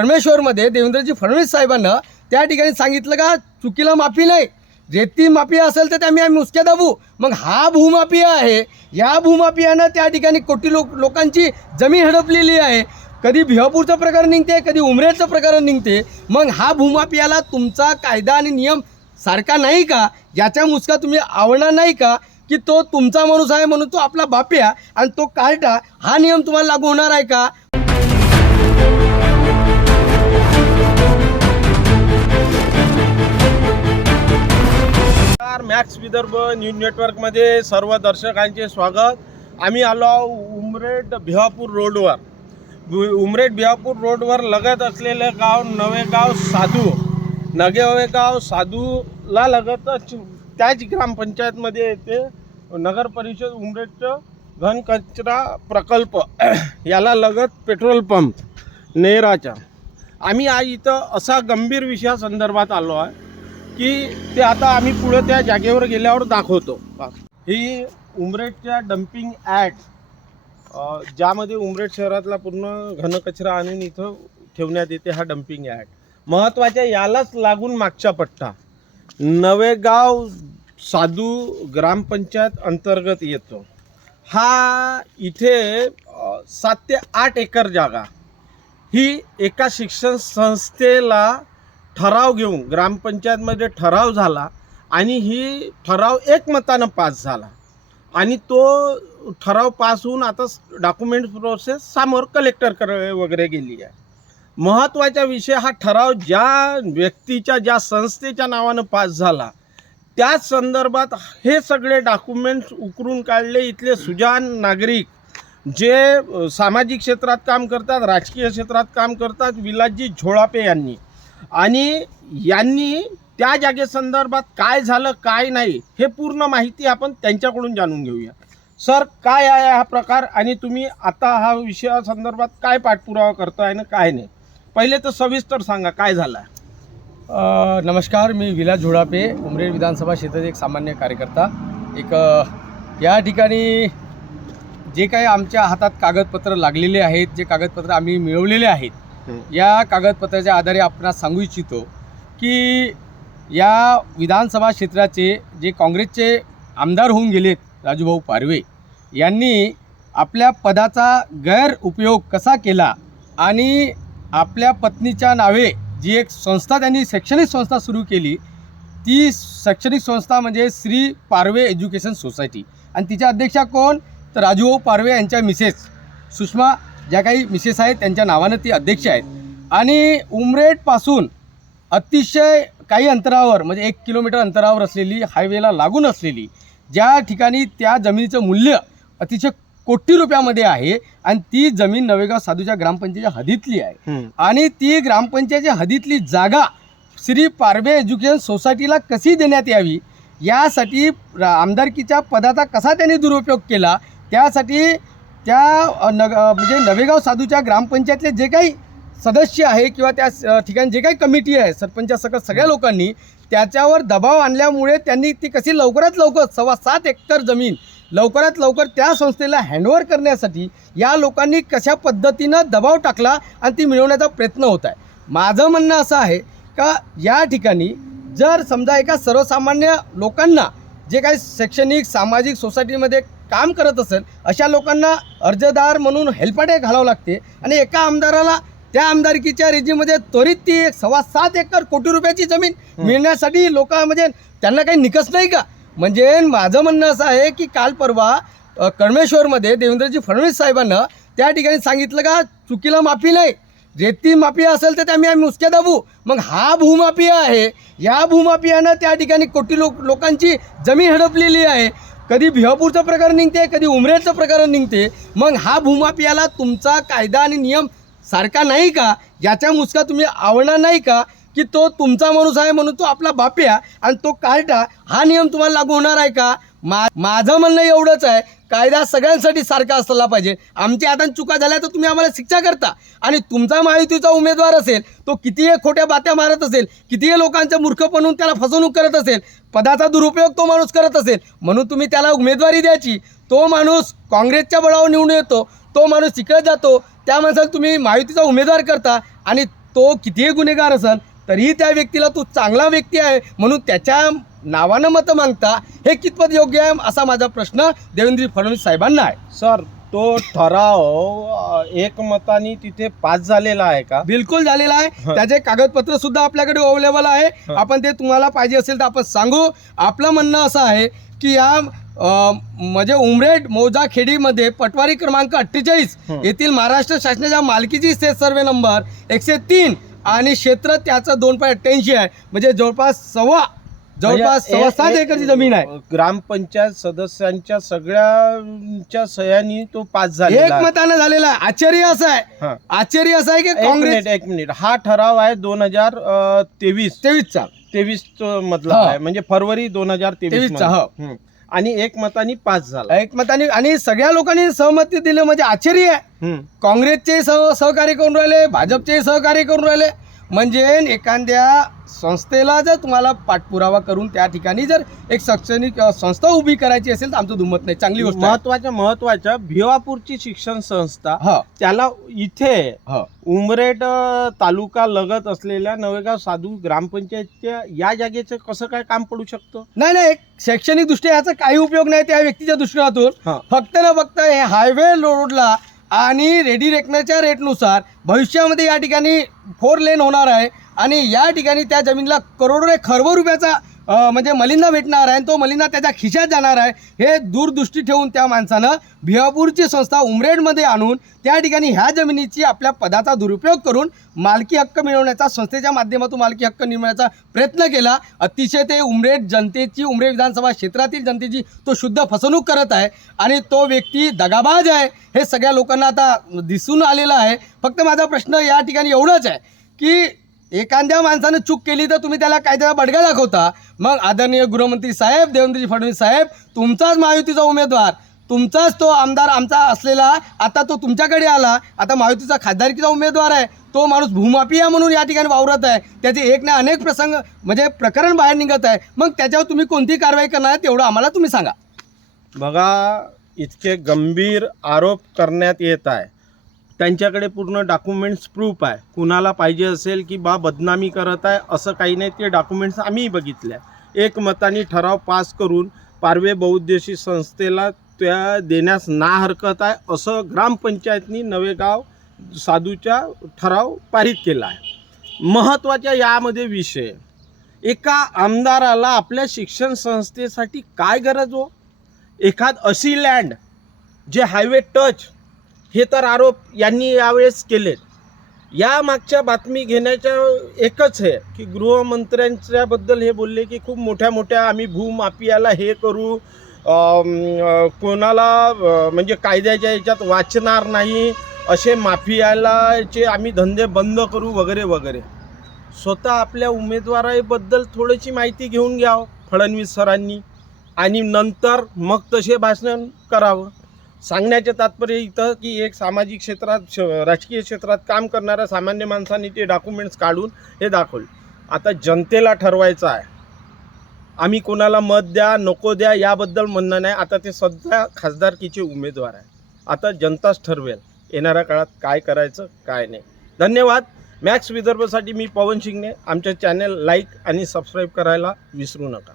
परमेश्वरमध्ये देवेंद्रजी फडणवीस साहेबांना त्या ठिकाणी सांगितलं का चुकीला माफी नाही. रेती माफी असेल तर ते आम्ही आम्ही मुसक्या दाबू. मग हा भूमाफिया आहे. या भूमाफियानं त्या ठिकाणी कोटी लोक लोकांची जमीन हडपलेली आहे. कधी भिवापूरचं प्रकरण निघते कधी उमरेचं प्रकरण निघते. मग हा भूमाफियाला तुमचा कायदा आणि नियम सारखा नाही का? याच्या मुसका तुम्ही आवडणार नाही का? की तो तुमचा माणूस आहे म्हणून तो आपला बाप्या आणि तो कार्टा हा नियम तुम्हाला लागू होणार आहे का? मॅक्स विदर्भ न्यूज नेटवर्कमध्ये सर्व दर्शकांचे स्वागत. आम्ही आलो आहो उमरेड भिवापूर रोडवर. उमरेड भिवापूर रोडवर लगत असलेलं गाव नवेगाव साधू. नवेगाव साधूला लगतच त्याच ग्रामपंचायतमध्ये येते. नगर परिषद उमरेडचं घनकचरा प्रकल्प. याला लगत पेट्रोल पंप नेहराचा आम्ही आज इथं असा गंभीर विषयासंदर्भात आलो आहे. की ते आता आम्ही पुढे त्या जागेवर गेल्यावर दाखवतो. ही उमरेडच्या डम्पिंग ॲट ज्यामध्ये उमरेड शहरातला पूर्ण घनकचरा आणून इथं ठेवण्यात येते हा डम्पिंग ॲट महत्त्वाच्या यालाच लागून मागचा पट्टा. नवेगाव साधू ग्रामपंचायत अंतर्गत येतो. हा इथे सात ते आठ एकर जागा. ही एका शिक्षण संस्थेला ठराव घेऊन ग्रामपंचायतमध्ये ठराव झाला आणि ही ठराव एकमतानं पास झाला. आणि तो ठराव पास होऊन आता डॉक्युमेंट प्रोसेस समोर कलेक्टरकडे वगैरे गेली आहे. महत्त्वाचा विषय हा ठराव ज्या व्यक्तीच्या ज्या संस्थेच्या नावानं पास झाला त्याच संदर्भात हे सगळे डॉक्युमेंट्स उकरून काढले इथले सुजान नागरिक जे सामाजिक क्षेत्रात काम करतात राजकीय क्षेत्रात काम करतात विलासजी झोळापे यांनी. आणि यांनी त्या जागेसंदर्भात काय झालं काय नाही हे पूर्ण माहिती आपण त्यांच्याकडून जाणून घेऊया. सर काय आहे हा प्रकार आणि तुम्ही आता हा विषयासंदर्भात काय पाठपुरावा करता आहे ना काय नाही? पहिले तर सविस्तर सांगा काय झालं आहे नमस्कार मी विलास झोडापे उमरेड विधानसभा क्षेत्रात एक सामान्य कार्यकर्ता. एक या ठिकाणी जे काही आमच्या हातात कागदपत्र लागलेले आहेत जे कागदपत्र आम्ही मिळवलेले आहेत या कागदपत्राच्या आधारे आपणास सांगू इच्छितो की या विधानसभा क्षेत्राचे जे काँग्रेसचे आमदार होऊन गेलेत राजूभाऊ पारवे यांनी आपल्या पदाचा गैरउपयोग कसा केला आणि आपल्या पत्नीच्या नावे जी एक संस्था त्यांनी शैक्षणिक संस्था सुरू केली ती शैक्षणिक संस्था म्हणजे श्री पारवे एज्युकेशन सोसायटी. आणि तिच्या अध्यक्षा कोण? तर राजूभाऊ पारवे यांच्या मिसेस सुषमा ज्या काही मिसेस आहेत त्यांच्या नावानं ती अध्यक्ष आहेत. आणि उमरेडपासून अतिशय काही अंतरावर म्हणजे एक किलोमीटर अंतरावर असलेली हायवेला लागून असलेली ज्या ठिकाणी त्या जमिनीचं मूल्य अतिशय कोटी रुपयामध्ये आहे आणि ती जमीन नवेगाव साधूच्या ग्रामपंचायतीच्या हदीतली आहे. आणि ती ग्रामपंचायतीच्या हदीतली जागा श्री पारवे एज्युकेशन सोसायटीला कशी देण्यात यावी? यासाठी आमदारकीच्या पदाचा कसा त्यांनी दुरुपयोग केला? त्यासाठी त्या नग म्हणजे नवेगाव साधूच्या ग्रामपंचायतले जे काही सदस्य आहे किंवा त्या स- ठिकाणी जे काही कमिटी आहे सरपंचासकट सगळ्या लोकांनी त्याच्यावर दबाव आणल्यामुळे त्यांनी ती कशी लवकरात लवकर सव्वा सात एकर जमीन लवकरात लवकर त्या संस्थेला हँडओव्हर करण्यासाठी या लोकांनी कशा पद्धतीनं दबाव टाकला आणि ती मिळवण्याचा प्रयत्न होत आहे. माझं म्हणणं असं आहे का या ठिकाणी जर समजा एका सर्वसामान्य लोकांना जे काही शैक्षणिक सामाजिक सोसायटीमध्ये काम करत असेल अशा लोकांना अर्जदार म्हणून हेल्पाटे घालावं लागते. आणि एका आमदाराला त्या आमदारकीच्या रेजीमध्ये त्वरित ती एक सव्वा सात एकर कोटी रुपयाची जमीन मिळण्यासाठी लोक म्हणजे त्यांना काही निकस नाही का? म्हणजे माझं म्हणणं असं आहे की काल परवा कळमेश्वरमध्ये देवेंद्रजी फडणवीस साहेबांना त्या ठिकाणी सांगितलं का चुकीला माफी नाही. रेती माफिया असेल तर त्या आम्ही आम्ही मुसक्या दाबू. मग हा भूमाफिया आहे. या भूमाफियानं त्या ठिकाणी कोटी लोक लोकांची जमीन हडपलेली आहे. कधी भिवापूरचं प्रकरण निघते कधी उमरेचं प्रकरण निघते. मग हा भूमाफियाला तुमचा कायदा आणि नियम सारखा नाही का? याच्या मुसका तुम्ही आवडणार नाही का? की तो तुमचा माणूस आहे म्हणून तो आपला बाप्या आणि तो कार्टा हा नियम तुम्हाला लागू होणार आहे का? मा माझं म्हणणं एवढंच आहे कायदा सगळ्यांसाठी सारखा असला पाहिजे. आमच्या आता चुका झाल्या तर तुम्ही आम्हाला शिक्षा करता. आणि तुमचा महायुतीचा उमेदवार असेल तो कितीही खोट्या बात्या मारत असेल कितीही लोकांचं मूर्ख बनवून त्याला फसवणूक करत असेल पदाचा दुरुपयोग तो माणूस करत असेल म्हणून तुम्ही त्याला उमेदवारी द्यायची. तो माणूस काँग्रेसच्या बळावर निवडून येतो तो माणूस तिकडे जातो त्या माणसाला तुम्ही महायुतीचा उमेदवार करता आणि तो कितीही गुन्हेगार असेल तरीही त्या व्यक्तीला तू चांगला व्यक्ती आहे म्हणून त्याच्या नावानं मतं मागता हे कितपत योग्य आहे असा माझा प्रश्न देवेंद्र फडणवीस साहेबांना आहे सर तो ठराव एकमताने तिथे पास झालेला आहे का बिलकुल झालेला आहे. त्याचे कागदपत्र सुद्धा आपल्याकडे अवेलेबल आहे. आपण ते तुम्हाला पाहिजे असेल तर आपण सांगू आपलं म्हणणं असं आहे की या म्हणजे उमरेड मौजा खेडीमध्ये पटवारी क्रमांक अठ्ठेचाळीस. येथील महाराष्ट्र शासनाच्या मालकीची स्टेट सर्वे नंबर एकशे तीन आणि क्षेत्र त्याचं दोन पॉईंट अठ्ठ्याऐंशी आहे. म्हणजे जवळपास सव्वा जवळपास म्हणजे सव्वा सात एक- एकरची जमीन आहे. ग्रामपंचायत सदस्यांच्या सगळ्यांच्या सह्यांनी तो पास झालेला एक आहे. मतानं झालेला आहे. आश्चर्य असं आहे. हा. आश्चर्य असं आहे की एक काँग्रेस मिनिट एक मिनिट. हा ठराव आहे दोन हजार तेवीस. तेवीसचा. तेवीस मधला हा. आहे. म्हणजे फरवरी दोन हजार तेवीस तेवीसचा, हो. आणि एक मताने पास झाला. एकमताने आणि सगळ्या लोकांनी सहमती दिली म्हणजे आश्चर्य आहे. हम्म. काँग्रेसचे सह सहकार्य करून राहिले भाजपचे सहकार्य करून राहिले. म्हणजे एखाद्या संस्थेला जर तुम्हाला पाठपुरावा करून त्या ठिकाणी जर एक शैक्षणिक संस्था उभी करायची असेल तर आमचं दुमत नाही. चांगली गोष्ट. महत्त्वाच्या महत्त्वाच्या भिवापूरची शिक्षण संस्था हा. त्याला इथे उमरेड तालुका लगत असलेल्या नवेगाव साधू ग्रामपंचायतच्या या जागेचं कसं काय काम पडू शकतं? नाही नाही शैक्षणिक दृष्ट्या याचा काही उपयोग नाही त्या व्यक्तीच्या दृष्टीकोनातून. फक्त ना फक्त हे हायवे रोडला आणि रेडी रेकनरच्या रेटनुसार भविष्यामध्ये या ठिकाणी फोर लेन होणार आहे. आणि या ठिकाणी त्या जमिनीला करोडो खरबो रुपयाचा म्हणजे मलिंदा भेटणार आहे आणि तो मलिंदा त्याच्या खिशात जाणार आहे. हे दूरदृष्टी ठेवून त्या माणसानं भिवापूरची संस्था उमरेडमध्ये आणून त्या ठिकाणी ह्या जमिनीची आपल्या पदाचा दुरुपयोग करून मालकी हक्क मिळवण्याचा संस्थेच्या माध्यमातून मालकी हक्क मिळवण्याचा प्रयत्न केला. अतिशय ते उमरेड जनतेची उमरेड विधानसभा क्षेत्रातील जनतेची तो शुद्ध फसवणूक करत आहे आणि तो व्यक्ती दगाबाज आहे. हे सगळ्या लोकांना आता दिसून आलेलं आहे. फक्त माझा प्रश्न या ठिकाणी एवढंच आहे की एखाद्या माणसानं चूक केली तर तुम्ही त्याला कायद्याचा बडगा दाखवता? मग आदरणीय गृहमंत्री साहेब देवेंद्रजी फडणवीस साहेब तुमचाच महायुतीचा उमेदवार तुमचाच तो आमदार आमचा असलेला आता तो तुमच्याकडे आला आता महायुतीचा खासदारकीचा उमेदवार आहे तो माणूस भूमाफिया म्हणून या ठिकाणी वावरत आहे त्याचे एक ना अनेक प्रसंग म्हणजे प्रकरण बाहेर निघत आहे मग त्याच्यावर तुम्ही कोणती कारवाई करणार आहे तेवढं आम्हाला तुम्ही सांगा. बघा इतके गंभीर आरोप करण्यात येत आहे. त्यांच्याकडे पूर्ण डॉक्युमेंट्स प्रूफ आहे. कुणाला पाहिजे असेल की बा बदनामी करत आहे असं काही नाही. ते डॉक्युमेंट्स आम्ही बघितले आहे एक मताने ठराव पास करून पारवे बहुद्देशी संस्थेला त्या देण्यास ना हरकत आहे असं ग्रामपंचायतनी नवेगाव साधूच्या ठराव पारित केला आहे. महत्त्वाच्या यामध्ये विषय. एका आमदाराला आपल्या शिक्षण संस्थेसाठी काय गरज हो? एखाद अशी लँड जे हायवे टच हे तर आरोप यांनी यावेळेस केलेत. या मागच्या बातमी घेण्याच्या एकच आहे की गृहमंत्र्यांच्याबद्दल हे बोलले की खूप मोठ्या मोठ्या आम्ही भूमाफियाला हे करू कोणाला म्हणजे कायद्याच्या याच्यात वाचणार नाही असे माफियालाचे आम्ही धंदे बंद करू वगैरे वगैरे. स्वतः आपल्या उमेदवाराबद्दल थोडीशी माहिती घेऊन घ्यावं हो, फडणवीस सरांनी. आणि नंतर मग तसे भाषण करावं. सांगण्याचे तात्पर्य इथं की एक सामाजिक क्षेत्रात श- राजकीय क्षेत्रात काम करणाऱ्या सामान्य माणसांनी ते डॉक्युमेंट्स काढून हे दाखवले. आता जनतेला ठरवायचं आहे. आम्ही कोणाला मत द्या नको द्या याबद्दल म्हणणं नाही. आता ते सध्या खासदारकीचे उमेदवार आहे आता जनताच ठरवेल. येणाऱ्या काळात काय करायचं काय नाही. धन्यवाद. मॅक्स विदर्भसाठी मी पवन शिंगणे. आमच्या चॅनल लाईक आणि सबस्क्राईब करायला विसरू नका.